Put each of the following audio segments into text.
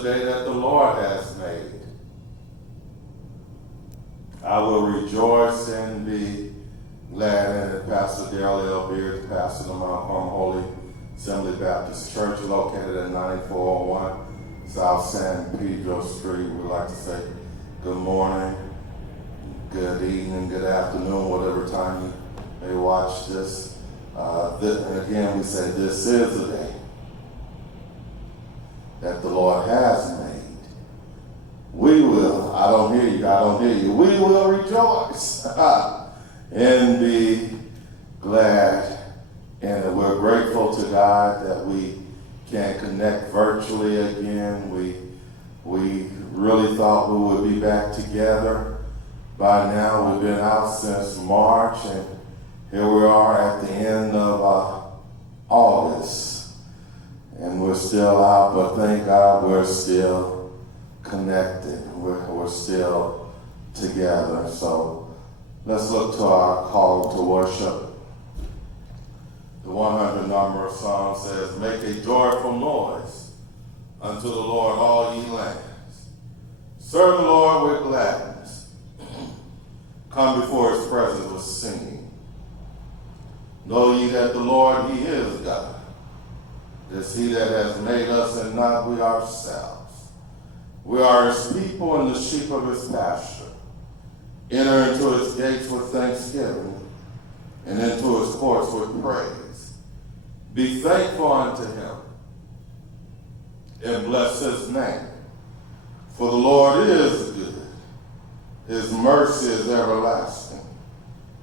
the day that the Lord has made. I will rejoice and be glad in it. Pastor Darryl, the pastor of the Mount Carmel Holy Assembly Baptist Church, located at 9401 South San Pedro Street. We'd like to say good morning, good evening, good afternoon, whatever time you may watch this. And again, we say this is the day that the Lord has made. We will, I don't hear you, we will rejoice and be glad. And we're grateful to God that we can connect virtually again. We really thought we would be back together by now. We've been out since March, and here we are at the end of August. And we're still out, but thank God we're still connected. We're still together. So let's look to our call to worship. The 100 number of Psalm says, "Make a joyful noise unto the Lord, all ye lands. Serve the Lord with gladness. Come before his presence with singing. Know ye that the Lord, he is God. It is he that has made us and not we ourselves. We are his people and the sheep of his pasture. Enter into his gates with thanksgiving and into his courts with praise. Be thankful unto him and bless his name. For the Lord is good. His mercy is everlasting,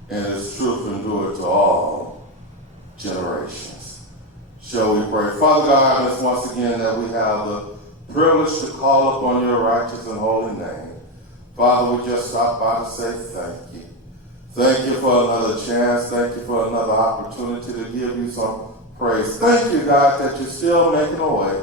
and his truth endureth to all generations." Shall we pray? Father God, it's once again that we have the privilege to call upon your righteous and holy name. Father, we just stopped by to say thank you. Thank you for another chance. Thank you for another opportunity to give you some praise. Thank you, God, that you're still making a way.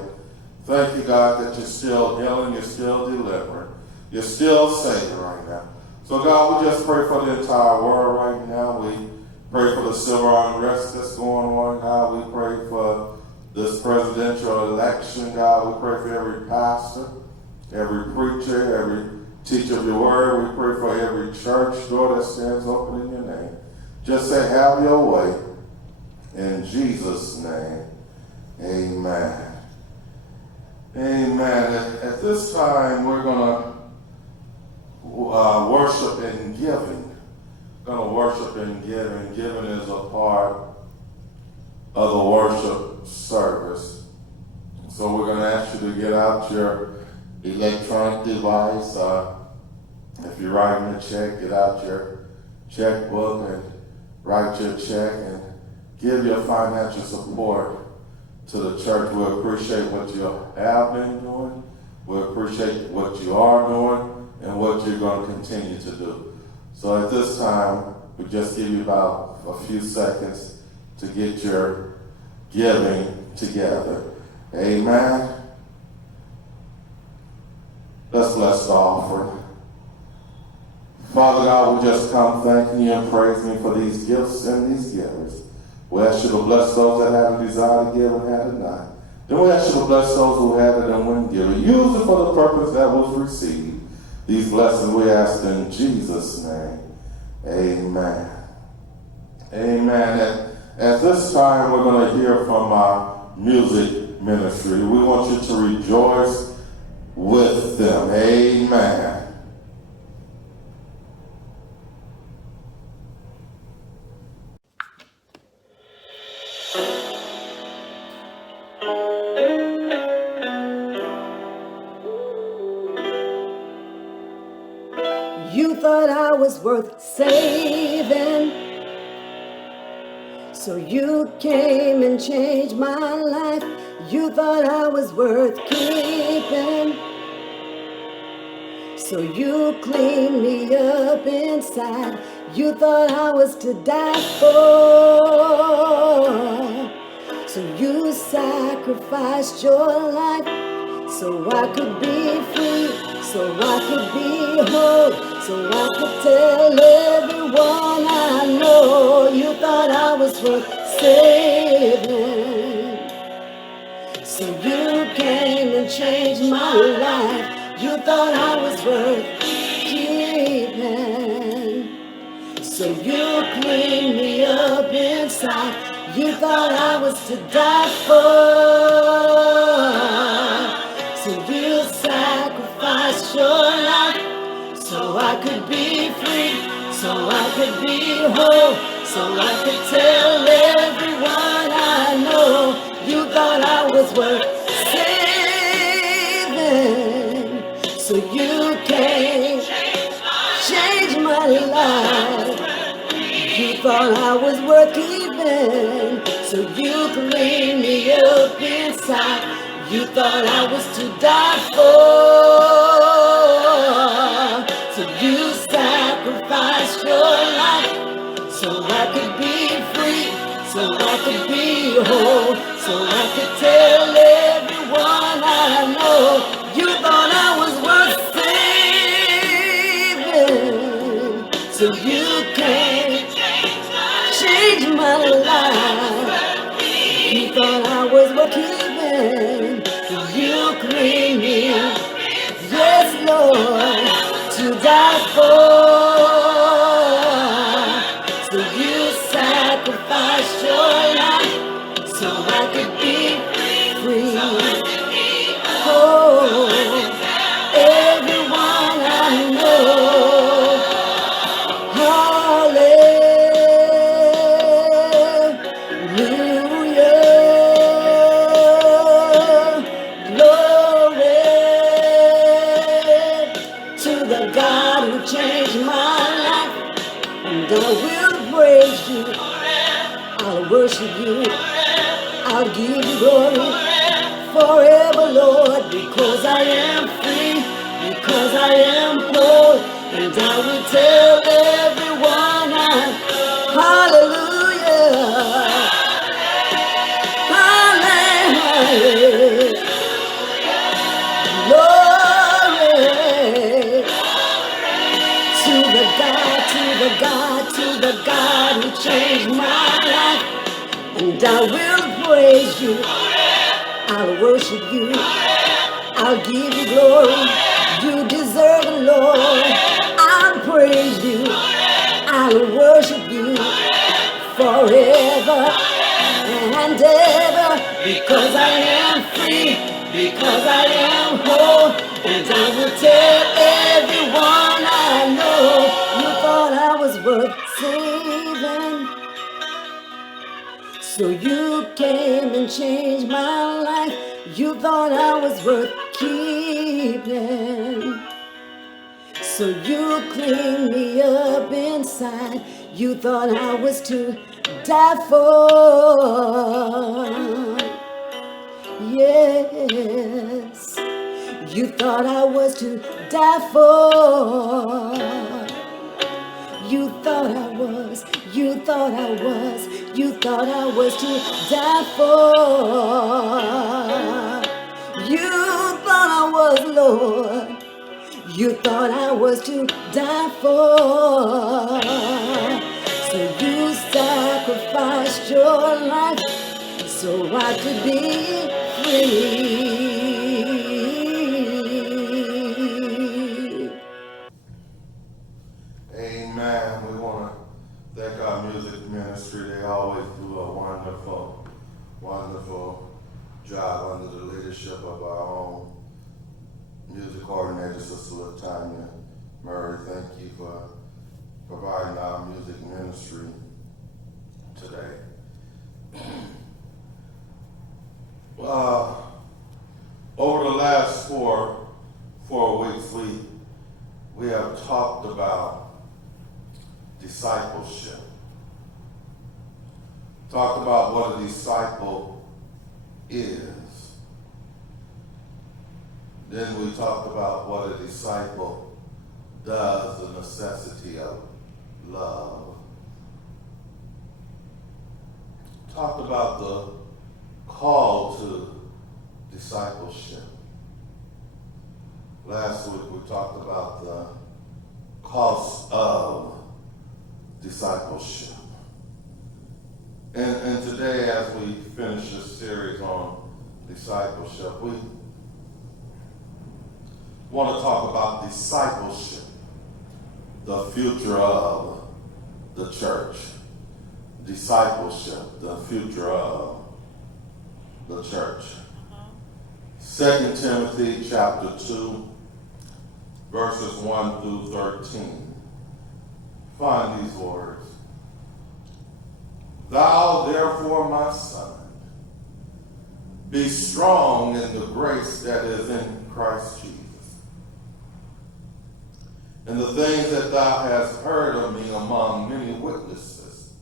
Thank you, God, that you're still healing, you're still delivering, you're still saving right now. So, God, we just pray for the entire world right now. We pray for the civil unrest that's going on, God. We pray for this presidential election, God. We pray for every pastor, every preacher, every teacher of your word. We pray for every church door that stands open in your name. Just say, have your way. In Jesus' name, amen. Amen. At this time, we're going to worship in giving. We're going to worship in giving. Giving is a part of the worship service. So we're going to ask you to get out your electronic device. If you're writing a check, get out your checkbook and write your check and give your financial support to the church. We appreciate what you have been doing. We appreciate what you are doing and what you're going to continue to do. So at this time, we just give you about a few seconds to get your giving together. Amen. Let's bless the offering. Father God, we just come thanking you and praising you for these gifts and these givers. We ask you to bless those that have a desire to give and have it not. Then we ask you to bless those who have it and wouldn't give it. Use it for the purpose that was received. These blessings we ask in Jesus' name. Amen. Amen. At this time, we're going to hear from our music ministry. We want you to rejoice with them. Amen. You thought I was worth saving, so you came and changed my life. You thought I was worth keeping, so you cleaned me up inside. You thought I was to die for, so you sacrificed your life so I could be free, so I could be whole, so I could tell everyone I know. You thought I was worth saving, so you came and changed my life. You thought I was worth keeping. So you cleaned me up inside. You thought I was to die for. So you sacrificed your life so I could be free, so I could be whole, so I could tell everyone I know. You thought I was worth saving. So you came, changed my life. You thought I was worth keeping, so you cleaned me up inside. You thought I was to die for, so you sacrificed your life, so I could be free, so I could be whole, so I could tell everyone I know. You thought I was worth saving, so you came, changed my life. You thought I was worth keeping, you cleaned me, yes Lord, to die for. So you sacrificed your life, so I could be free. Oh, everyone I know. I'll worship you, I'll give you glory forever, Lord, because I am free, because I am whole, and I will tell everyone hallelujah, hallelujah, glory to the God, to the God, to the God who changed my life. And I will praise you, I'll worship you, I'll give you glory, you deserve it, Lord. I'll praise you, I'll worship you forever and ever, because I am free, because I am whole, and I will tell everyone I know. You thought I was worth saving, so you came and changed my life. You thought I was worth keeping, so you cleaned me up inside. You thought I was to die for. Yes, you thought I was to die for. You thought I was, you thought I was, you thought I was to die for. You thought I was, Lord. You thought I was to die for. So you sacrificed your life so I could be free. Amen. We want to thank our music ministry. They always do a wonderful job under the leadership of our own music coordinator, Sister Latanya Murray. Thank you for providing our music ministry today. Over the last four weeks, we have talked about discipleship. Talked about what a disciple is. Then we talked about what a disciple does, the necessity of love. Talked about the call to discipleship. Last week we talked about the cost of discipleship. And today, as we finish this series on discipleship, we want to talk about discipleship, the future of the church. Discipleship, the future of the church. 2 Timothy chapter 2, verses 1 through 13. Find these words. Thou therefore, my son, be strong in the grace that is in Christ Jesus. And the things that thou hast heard of me among many witnesses,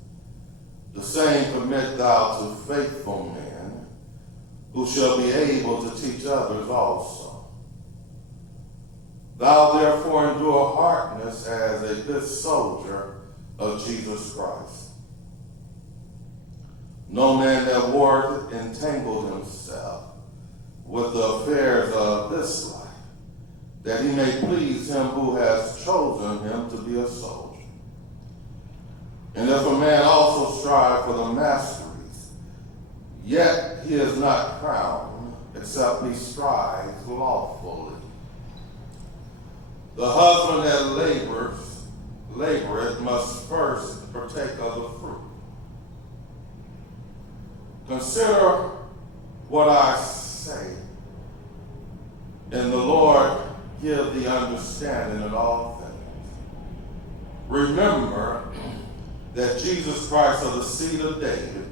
the same commit thou to faithful men, who shall be able to teach others also. Thou therefore endure hardness as a good soldier of Jesus Christ. No man that warreth entangled himself with the affairs of this life, that he may please him who has chosen him to be a soldier. And if a man also strive for the masteries, yet he is not crowned, except he strives lawfully. The husband that laboreth must first partake of the fruit. Consider what I say, and the Lord give thee understanding in all things. Remember that Jesus Christ of the seed of David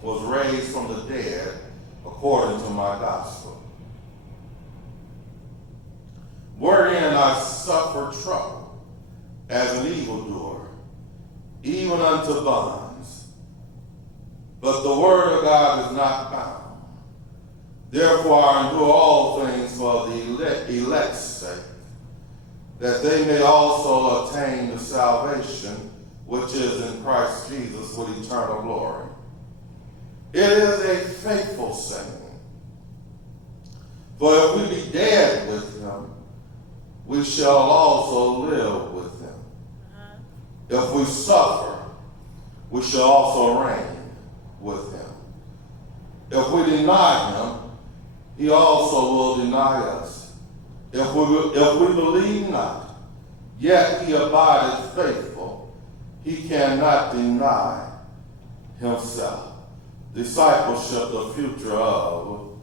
was raised from the dead according to my gospel, wherein I suffer trouble as an evildoer, even unto bonds. But the word of God is not bound. Therefore I endure all things for the elect's sake, that they may also attain the salvation which is in Christ Jesus with eternal glory. It is a faithful saying. For if we be dead with him, we shall also live with him. If we suffer, we shall also reign with him. If we deny him, he also will deny us. If we believe not, yet he abideth faithful, he cannot deny himself. Discipleship, the future of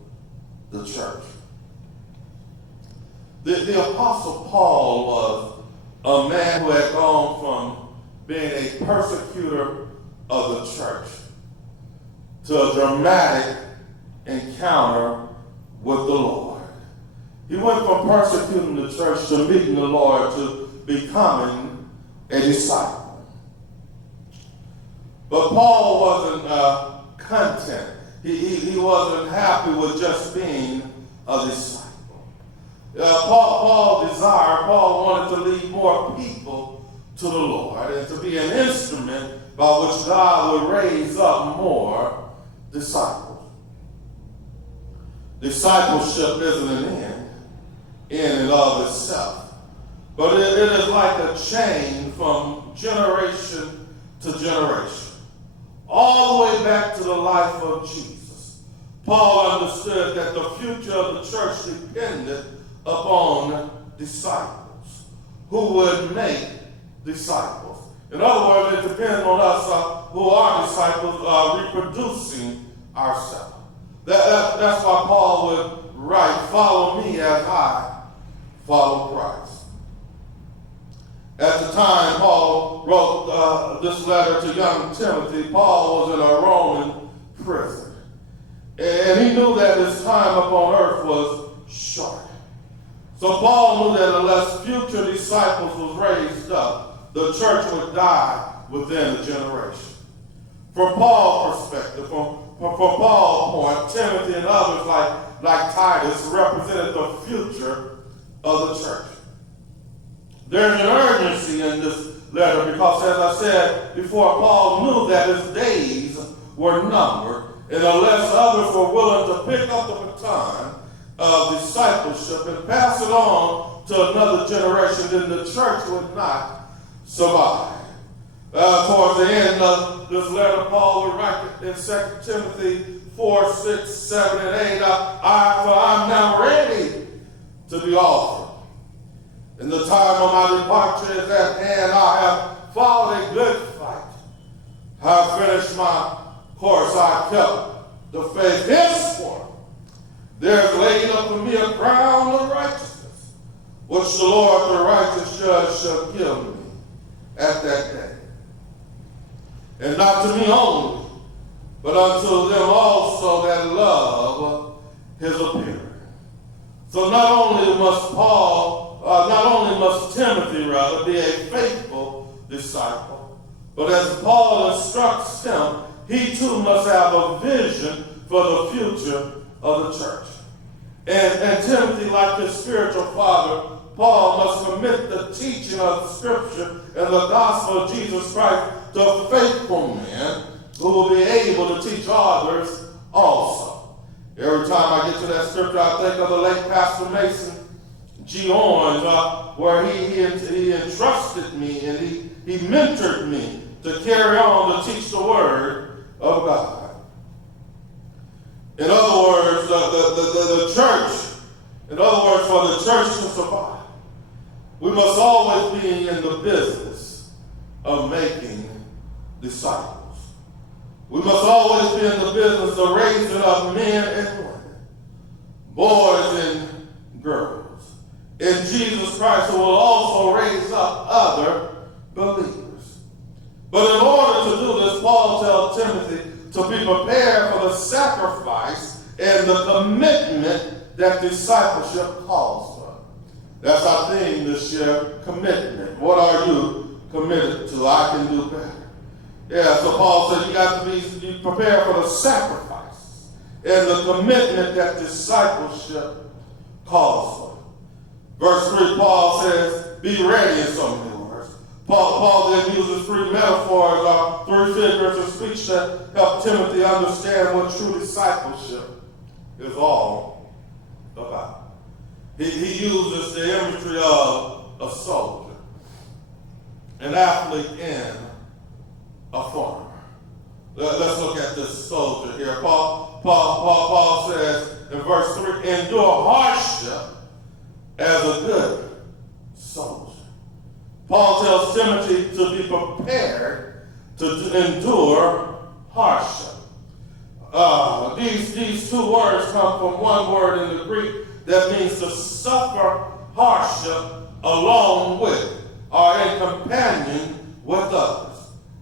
the church. The Apostle Paul was a man who had gone from being a persecutor of the church to a dramatic encounter with the Lord. He went from persecuting the church to meeting the Lord to becoming a disciple. But Paul wasn't content. He wasn't happy with just being a disciple. Paul wanted to lead more people to the Lord and to be an instrument by which God would raise up more disciples. Discipleship isn't an end in and of itself, but it is like a chain from generation to generation, all the way back to the life of Jesus. Paul understood that the future of the church depended upon disciples who would make disciples. In other words, it depends on us who are disciples reproducing ourselves. That's why Paul would write, "Follow me as I follow Christ." At the time Paul wrote this letter to young Timothy, Paul was in a Roman prison. And he knew that his time upon earth was short. So Paul knew that unless future disciples was raised up, the church would die within a generation. From Paul's perspective, from Paul's point, Timothy and others like Titus represented the future of the church. There's an urgency in this letter because, as I said before, Paul knew that his days were numbered, and unless others were willing to pick up the baton of discipleship and pass it on to another generation, then the church would not survive. Towards the end of this letter, Paul would write in 2 Timothy 4, 6, 7, and 8, for I'm now ready to be offered. In the time of my departure is at hand. I have fought a good fight. I have finished my course. I kept the faith. Henceforth, there is laid up for me a crown of righteousness, which the Lord, the righteous judge, shall give me at that day. And not to me only, but unto them also that love his appearing. So not only must Timothy be a faithful disciple, but as Paul instructs him, he too must have a vision for the future of the church. And Timothy, like his spiritual father, Paul must commit the teaching of the Scripture and the gospel of Jesus Christ to faithful men who will be able to teach others also. Every time I get to that scripture, I think of the late Pastor Mason G. Owens, where he entrusted me and he mentored me to carry on to teach the Word of God. In other words, the church, for the church to survive, we must always be in the business of making disciples. We must always be in the business of raising up men and women, boys and girls, in Jesus Christ, who will also raise up other believers. But in order to do this, Paul tells Timothy to be prepared for the sacrifice and the commitment that discipleship calls for. That's our theme this year, commitment. What are you committed to? I can do better. Yeah, so Paul said you got to be prepared for the sacrifice and the commitment that discipleship calls for. Verse 3, Paul says, be ready in so many words. Paul then uses three metaphors or three figures of speech that help Timothy understand what true discipleship is all about. He uses the imagery of a soldier, an athlete, and a farmer. Let's look at this soldier here. Paul says in verse 3, endure hardship as a good soldier. Paul tells Timothy to be prepared to endure hardship. These two words come from one word in the Greek that means to suffer hardship along with or in companion with others.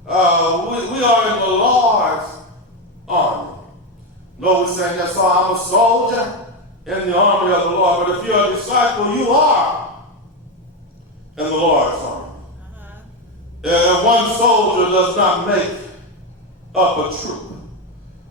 We are in the Lord's army. No, we say, yes, so I'm a soldier in the army of the Lord. But if you're a disciple, you are in the Lord's army. One soldier does not make up a troop.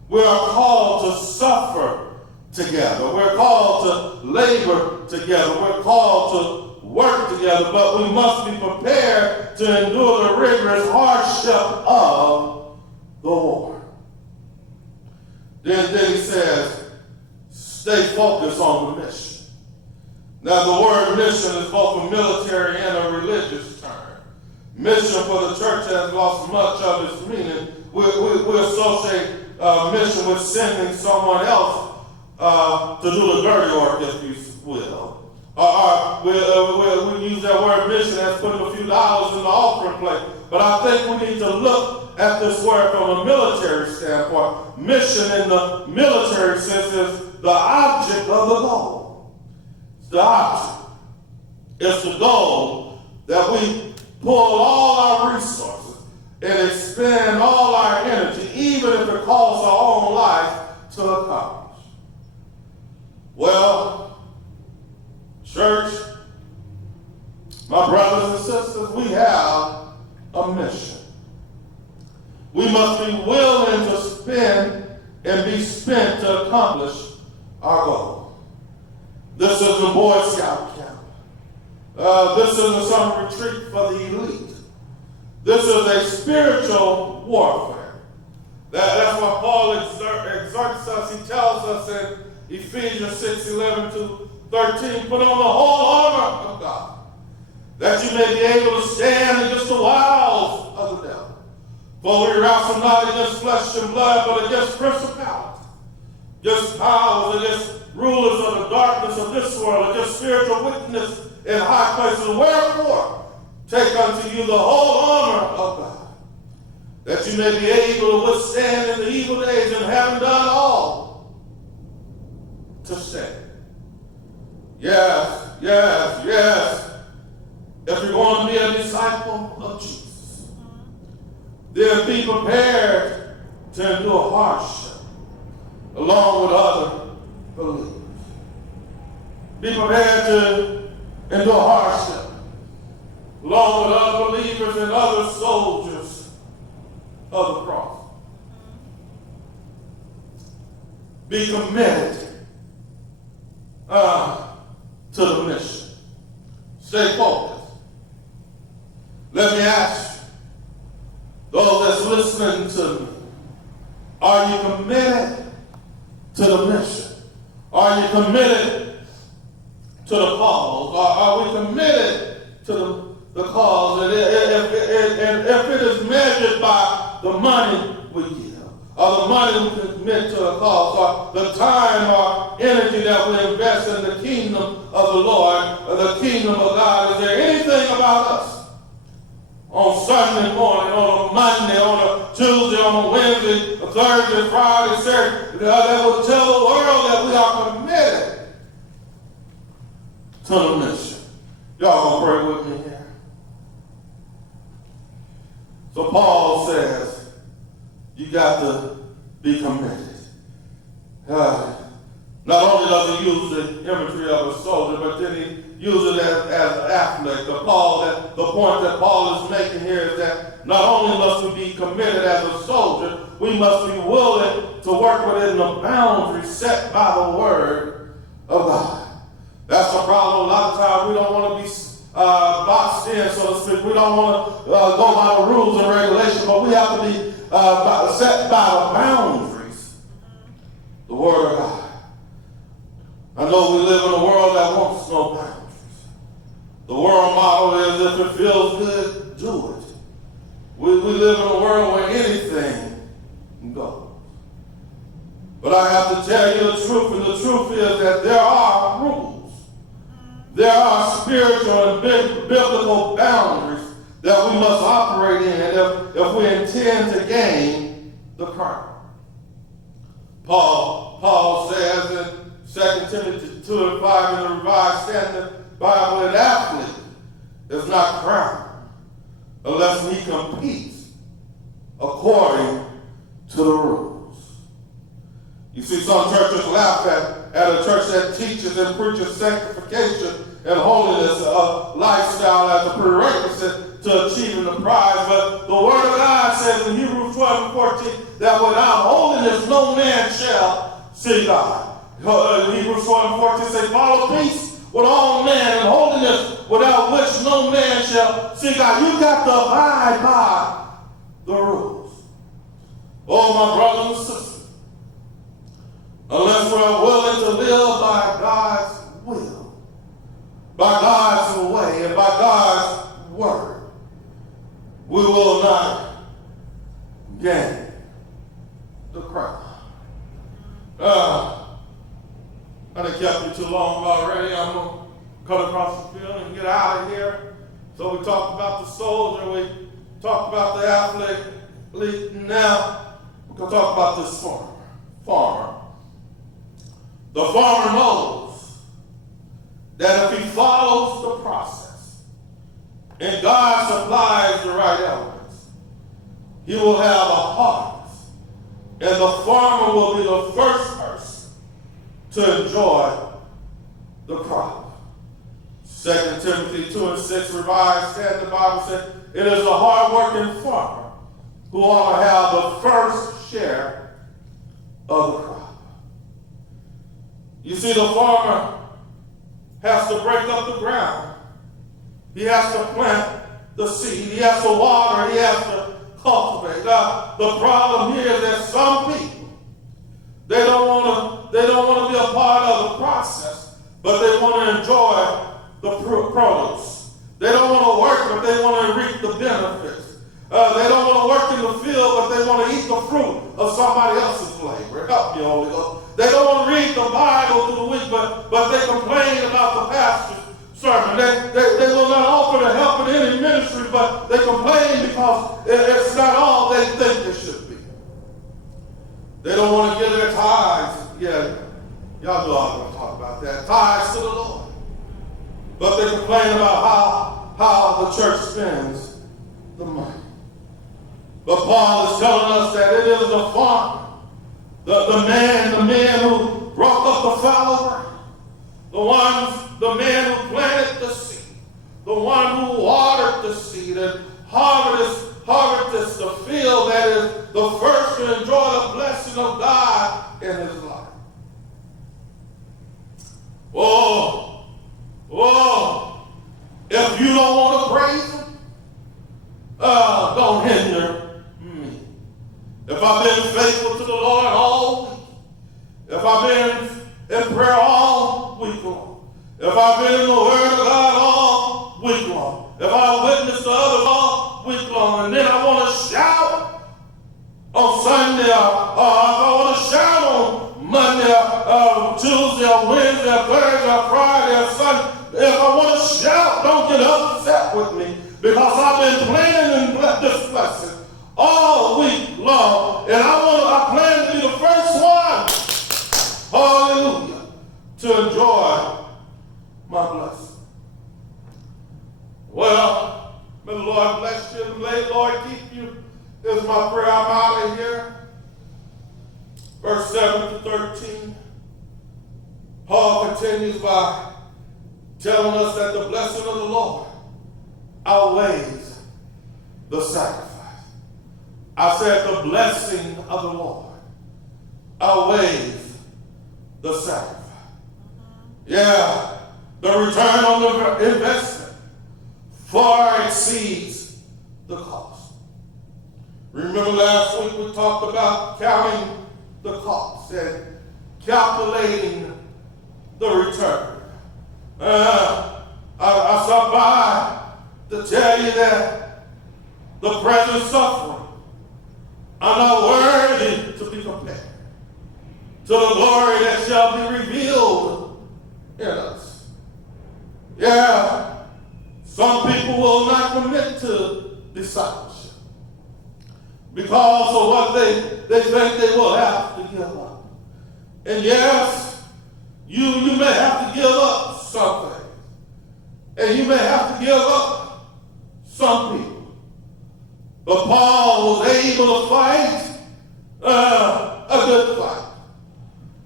We are called to suffer together. We're called to labor together. We're called to work together, but we must be prepared to endure the rigorous hardship of the war. Then he says, stay focused on the mission. Now, the word mission is both a military and a religious term. Mission for the church has lost much of its meaning. We associate mission with sending someone else to do the dirty work, if you will. We use that word mission as putting a few dollars in the offering plate. But I think we need to look at this word from a military standpoint. Mission in the military sense is the object of the goal. It's the object. It's the goal that we pull all our resources and expend all our energy, even if it costs our own life, to accomplish. Well, church, my brothers and sisters, we have a mission. We must be willing to spend and be spent to accomplish our goal. This isn't Boy Scout camp. This isn't a summer retreat for the elite. This is a spiritual warfare. That's what Paul exhorts us. He tells us in Ephesians 6:11-13, put on the whole armor of God, that you may be able to stand against the wiles of the devil. For we wrestle not against flesh and blood, but against principalities, against powers, against rulers of the darkness of this world, against spiritual wickedness in high places. Wherefore, take unto you the whole armor of God, that you may be able to withstand in the evil days, and having done all, to stand. Yes, yes, yes. If you're going to be a disciple of Jesus, then be prepared to endure hardship along with other believers. Be prepared to endure hardship along with other believers and other soldiers of the cross. Be committed to the mission. Stay focused. Let me ask you, those that's listening to me, are you committed to the mission? Are you committed to the cause? Are we committed to the cause? And if it is measured by the money we give, or the money we commit to a cause, or the time or energy that we invest in the kingdom of the Lord, or the kingdom of God, is there anything about us on Sunday morning, on a Monday, on a Tuesday, on a Wednesday, a Thursday, Friday, Saturday, that will tell the world that we are committed to the mission? Y'all gonna pray with me here? So Paul says, you got to be committed. Not only does he use the imagery of a soldier, but then he uses it as an athlete. The point that Paul is making here is that not only must we be committed as a soldier, we must be willing to work within the boundaries set by the word of God. That's the problem. A lot of times we don't want to be boxed in, so to speak. We don't want to go by the rules and regulations, but we have to be set by the boundaries, the word of God. I know we live in a world that wants no boundaries. The world model is if it feels good, do it. We live in a world where anything goes. But I have to tell you the truth, and the truth is that there are rules. There are spiritual and biblical boundaries that we must operate in if we intend to gain the crown. Paul says in 2 Timothy 2:5 in the Revised Standard Bible, an athlete is not crowned unless he competes according to the rules. You see, some churches laugh at a church that teaches and preaches sanctification and holiness lifestyle as a prerequisite to achieving the prize. But the Word of God says in Hebrews 12:14 that without holiness no man shall see God. Hebrews 12:14 say, follow peace with all men and holiness, without which no man shall see God. You got to abide by the rules. Oh, my brothers and sisters, unless we're willing to live by God's will, by God's way, and by God's word, we will not gain the crown. I done kept you too long already. I'm going to cut across the field and get out of here. So we talked about the soldier. We talked about the athlete. Now we're going to talk about this farmer. The farmer knows that if he follows the process and God supplies the right elements, he will have a harvest. And the farmer will be the first person to enjoy the crop. 2 Timothy 2:6 Revised Standard Bible said, it is a hard-working farmer who ought to have the first share of the crop. You see, the farmer has to break up the ground. He has to plant the seed. He has to water. He has to cultivate. Now, the problem here is that some people, they don't want to be a part of the process, but they want to enjoy the produce. They don't want to work, but they want to reap the benefits. They don't want to work in the field, but they want to eat the fruit of somebody else's labor. Help me, Holy Ghost. They don't want to read the Bible through the week, but they complain about the pastor's sermon. They will not offer to help in any ministry, but they complain because it's not all they think it should be. They don't want to give their tithes. Yeah, y'all know I'm going to talk about that. Tithes to the Lord. But they complain about how the church spends the money. But Paul is telling us that it is the farmer, the man who brought up the fallow ground, the man who planted the seed, the one who watered the seed and harvested the field that is the first to enjoy the blessing of God in his life. If you don't want to praise him, don't hinder me. If I've been faithful to the Lord all week, if I've been in prayer all week long, if I've been in the Word of God all week long, if I witnessed to others all week long, and then I want to shout on Sunday, or if I want to shout on Monday, Tuesday, or Wednesday, or Thursday, or Friday, or Sunday, if I want to shout, don't get upset with me, because I've been planning this blessing all week long, and I plan to be the first one, hallelujah, to enjoy my blessing. Well, may the Lord bless you, and may the Lord keep you, is my prayer. I'm out of here. Verse 7 to 13. Paul continues by telling us that the blessing of the Lord outweighs the sacrifice. I said the blessing of the Lord outweighs the sacrifice. Yeah, the return on the investment far exceeds the cost. Remember last week we talked about counting the cost and calculating the return. I stopped by to tell you that the present suffering are not worthy to be compared to the glory that shall be revealed in us. Yeah, some people will not commit to discipleship because of what they think they will have to give up. And yes, you may have to give up something. And you may have to give up some people. But Paul was able to fight a good fight.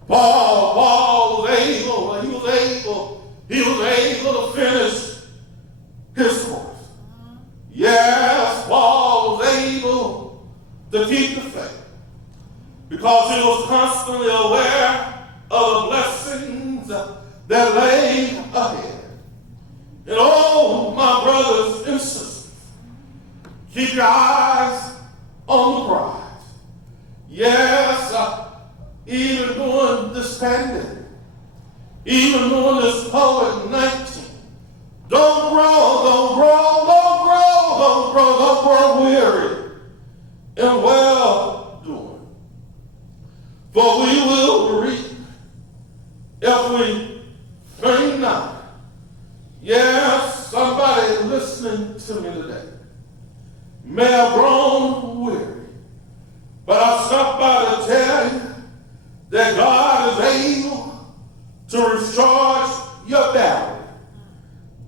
Paul was able to finish his course. Yes, Paul was able to keep the faith because he was constantly aware of the blessings that lay ahead. And oh, my brothers and sisters, keep your eyes on the prize. Yes, even during this pandemic, even during this COVID-19, don't grow weary in well doing. For we will reap if we faint not. Yes, somebody listening to me today may have grown weary, but I stopped by to tell you that God is able to recharge your battery.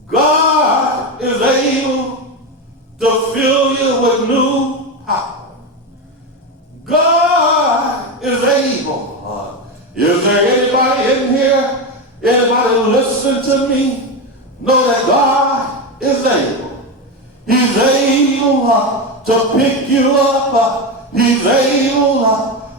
God is able to fill you with new power. God is able. Is there anybody in here, anybody listening to me, know that God is able. He's able to pick you up. He's able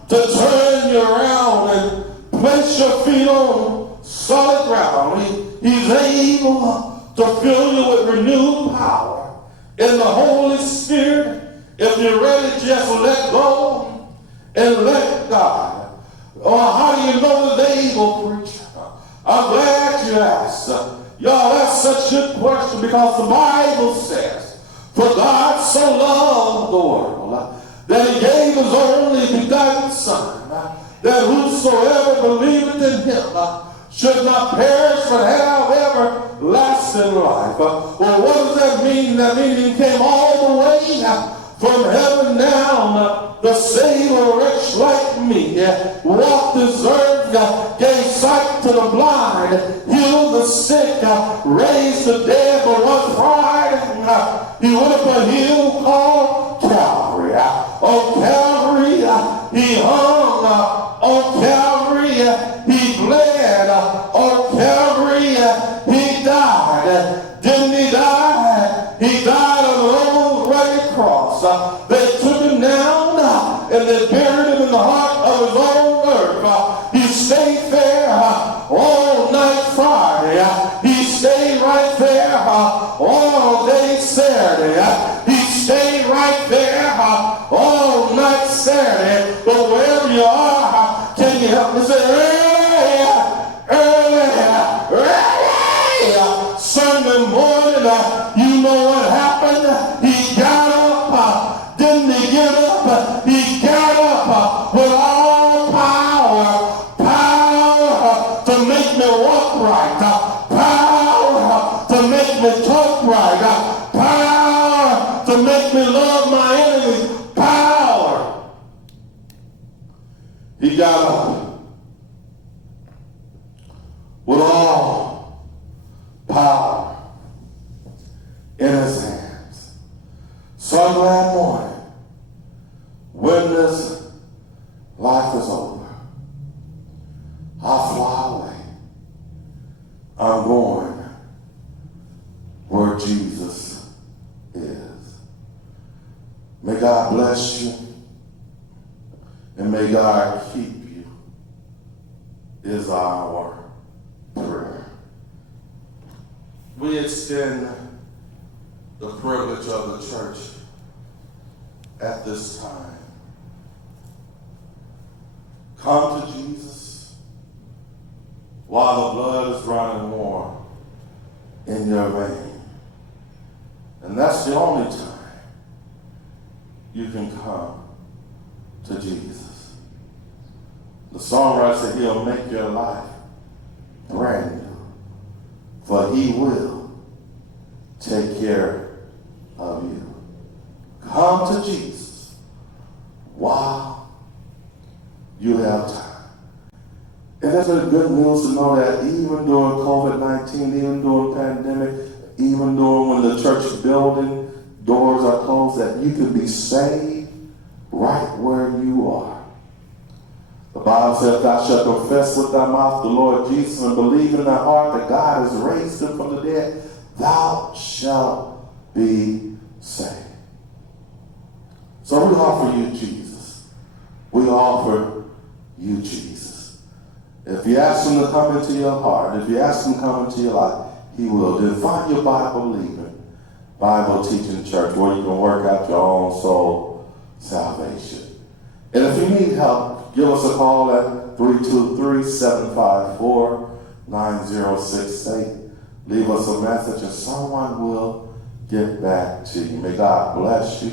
to turn you around and place your feet on solid ground. He's able to fill you with renewed power in the Holy Spirit. If you're ready, just let go and let God. How do you know that they're able, preacher? I'm glad you asked. Y'all, that's such a good question because the Bible says, for God so loved the world that he gave his only begotten Son, that whosoever whosoever believeth in him should not perish but have everlasting life. Well, what does that mean? That means he came all the way from heaven down to save a wretch like me. Walked this earth, gave sight to the blind, healed the sick, raised the dead, but one Friday he went up a hill called Calvary. On Calvary he hung, on Calvary he bled, on Calvary he died. Didn't he die? He died on the old rugged cross. They took him down and they buried him in the heart of his own earth. He stayed there all night Friday. He stayed right there all day Saturday. He stayed right there all night Saturday. But wherever you are, can you help me say, Sunday morning, you know what happened? He got up. Didn't he get up? He got up with all power to make me walk right, power to make me talk right, power to make me love my enemies, power. He got up with all power in his hands. Sunday morning, when this life is over, I'll fly away. I'm going where Jesus is. May God bless you and may God keep you is our prayer. We extend the privilege of the church at this time. Come to Jesus while the blood is running warm in your vein. And that's the only time you can come to Jesus. The songwriter said he'll make your life brand new, for he will take care of you. Come to Jesus while you have time. And it's a good news to know that even during COVID-19, even during pandemic, even during when the church building doors are closed, that you can be saved right where you are. The Bible says, thou shalt confess with thy mouth the Lord Jesus and believe in thy heart that God has raised him from the dead, thou shalt be saved. So we offer you Jesus. We offer you Jesus. If you ask him to come into your heart, if you ask him to come into your life, he will. Then find your Bible-believing, Bible-teaching church where you can work out your own soul salvation. And if you need help, give us a call at 323-754-9068. Leave us a message and someone will get back to you. May God bless you.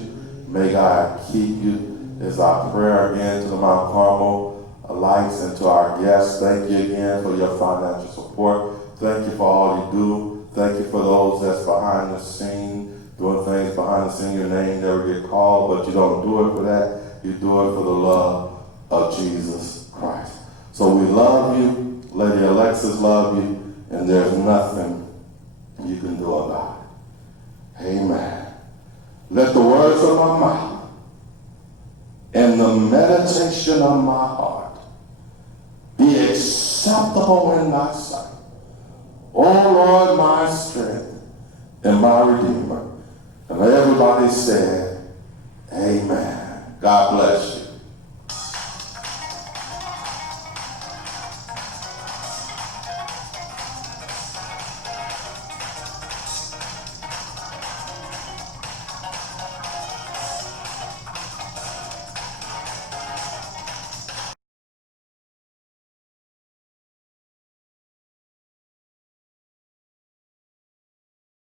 May God keep you. Is our prayer again to the Mount Carmel Lights and to our guests. Thank you again for your financial support. Thank you for all you do. Thank you for those that's behind the scene, doing things behind the scene. Your name never get called, but you don't do it for that. You do it for the love of Jesus Christ. So we love you. Lady Alexis love you. And there's nothing you can do about it. Amen. Let the words of my mouth and the meditation of my heart be acceptable in thy sight. O Lord, my strength and my Redeemer. And everybody said, amen. God bless you.